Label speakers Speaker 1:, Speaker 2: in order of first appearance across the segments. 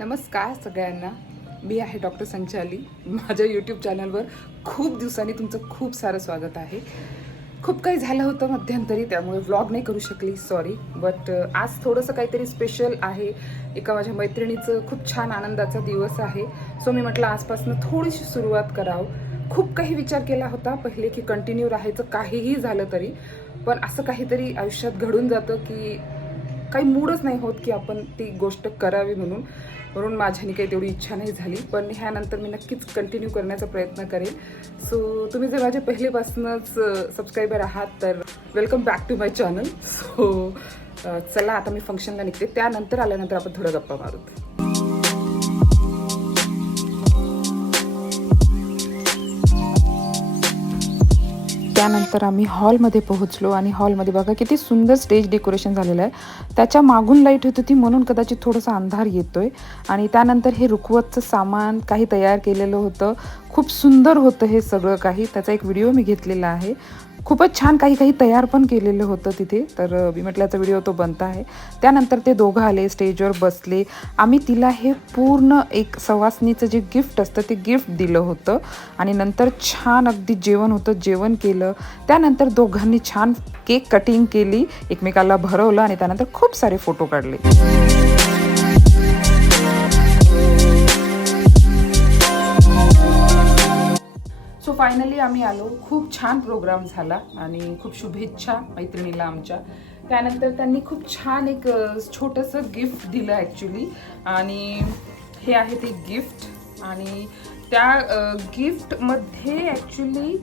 Speaker 1: नमस्कार सगळ्यांना. मी आहे डॉक्टर संचाली. माझ्या यूट्यूब चॅनलवर खूप दिवसांनी तुमचं खूप सारं स्वागत आहे. खूप काही झालं होतं मध्यंतरी त्यामुळे व्लॉग नाही करू शकली सॉरी बट आज थोडंसं काहीतरी स्पेशल आहे. एका माझ्या मैत्रिणीचं खूप छान आनंदाचा दिवस आहे. सो मी म्हटलं आजपासून थोडीशी सुरुवात करावं. खूप काही विचार केला होता पहिले की कंटिन्यू राहायचं काहीही झालं तरी. पण असं काहीतरी आयुष्यात घडून जातं की काही मूडच नाही होत की आपण ती गोष्ट करावी म्हणून. म्हणून माझ्यानी काही तेवढी इच्छा नाही झाली पण ह्यानंतर मी नक्कीच कंटिन्यू करण्याचा प्रयत्न करेन. सो तुम्ही जर माझ्या पहिलेपासूनच सबस्क्रायबर आहात तर welcome back to my channel so चला आता मी फंक्शनला निघते. त्यानंतर आल्यानंतर आपण थोडं गप्पा मारूत. त्यानंतर आम्ही हॉलमध्ये पोहोचलो आणि हॉलमध्ये बघा किती सुंदर स्टेज डेकोरेशन झालेलं आहे. त्याच्या मागून लाइट होत होती म्हणून कदाचित थोडासा अंधार येतो आहे आणि त्यानंतर हे रुखवतचं सामान काही तयार केलेलं होतं. खूप सुंदर होतं हे सगळं काही. त्याचा एक व्हिडिओ मी घेतलेला आहे. खूपच छान काही काही तयार पण केलेलं होतं तिथे. तर अं, व्हिडिओ तो बनता आहे. त्यानंतर ते दोघं आले स्टेजवर बसले. आम्ही तिला हे पूर्ण एक सवासनीचं जे गिफ्ट असतं ते गिफ्ट दिलं होतं. आणि नंतर छान अगदी जेवण होतं जेवण केलं. त्यानंतर दोघांनी छान केक कटिंग केली एकमेकाला भरवलं आणि त्यानंतर खूप सारे फोटो काढले. फायनली आम्ही आलो. खूप छान प्रोग्राम झाला आणि खूप शुभेच्छा मैत्रिणीला आमच्या. त्यानंतर त्यांनी खूप छान एक छोटंसं गिफ्ट दिलं ॲक्च्युली आणि हे आहे ते गिफ्ट आणि त्या गिफ्टमध्ये ॲक्च्युली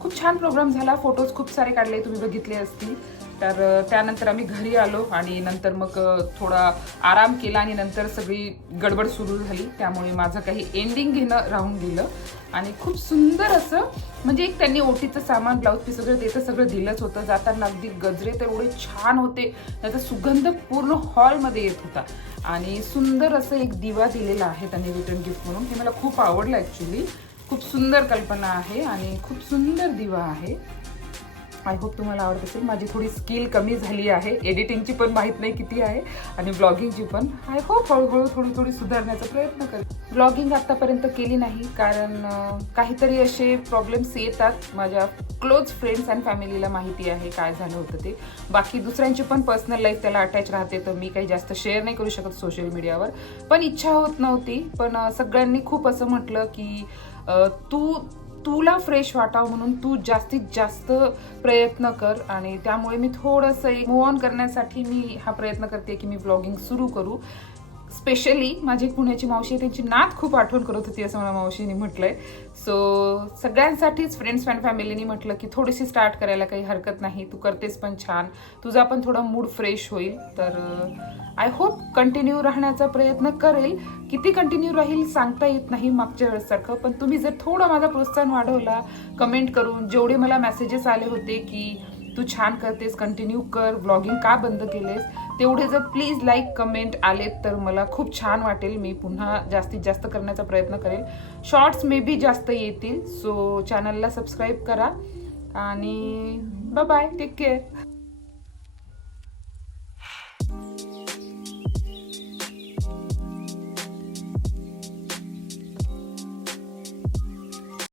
Speaker 1: खूप छान प्रोग्राम झाला. फोटोज खूप सारे काढले तुम्ही बघितले असतील. तर त्यानंतर आम्ही घरी आलो आणि नंतर मग थोडा आराम केला आणि नंतर सगळी गडबड सुरू झाली. त्यामुळे माझं काही एंडिंग घेणं राहून गेलं. आणि खूप सुंदर असं म्हणजे एक त्यांनी ओटीचं सामान ब्लाऊज पीस वगैरे ते तर सगळं दिलंच होतं. जाताना अगदी गजरे तर एवढे छान होते. त्याचा सुगंध पूर्ण हॉलमध्ये येत होता. आणि सुंदर असं एक दिवा दिलेला आहे त्यांनी रिटर्न गिफ्ट म्हणून. हे मला खूप आवडलं ॲक्च्युली खूप सुंदर कल्पना आहे आणि खूप सुंदर दिवा आहे. आय होप तुम्हाला आवडत असेल. माझी थोडी स्किल कमी झाली आहे. एडिटिंगची पण माहीत नाही किती आहे आणि ब्लॉगिंगची पण. आय होप हळूहळू थोडी थोडी सुधारण्याचा प्रयत्न कर ब्लॉगिंग आत्तापर्यंत केली नाही कारण काहीतरी असे प्रॉब्लेम्स येतात. माझ्या क्लोज फ्रेंड्स अँड फॅमिलीला माहिती आहे काय झालं होतं ते. बाकी दुसऱ्यांची पण पर्सनल लाईफ त्याला अटॅच राहते तर मी काही जास्त शेअर नाही करू शकत सोशल मीडियावर पण इच्छा होत नव्हती. पण सगळ्यांनी खूप असं म्हटलं की तू तुला फ्रेश वाटावं म्हणून तू जास्तीत जास्त प्रयत्न कर आणि त्यामुळे मी थोडंसं एक मूव ऑन करण्यासाठी मी हा प्रयत्न करते की मी ब्लॉगिंग सुरू करू. स्पेशली माझी पुण्याची मावशी आहे त्यांची नात खूप आठवण करत होती असं मला मावशीने म्हटलंय. सो सगळ्यांसाठीच फ्रेंड्स अँड फॅमिलीनी म्हटलं की थोडीशी स्टार्ट करायला काही हरकत नाही. तू करतेस पण छान. तुझा पण थोडा मूड फ्रेश होईल. तर आय होप कंटिन्यू राहण्याचा प्रयत्न करेल. किती कंटिन्यू राहील सांगता येत नाही मागच्या वेळेसारखं पण तुम्ही जर थोडं माझा प्रोत्साहन वाढवला कमेंट करून जेवढे मला मेसेजेस आले होते की तू छान करतेस कंटिन्यू कर ब्लॉगिंग का बंद केलेस तेवढे जर प्लीज लाईक कमेंट आलेत तर मला खूप छान वाटेल. मी पुन्हा जास्तीत जास्त करण्याचा प्रयत्न करेल. शॉर्ट्स मे बी जास्त येतील सो चॅनलला सबस्क्राईब करा. आणि बाय टेक केअर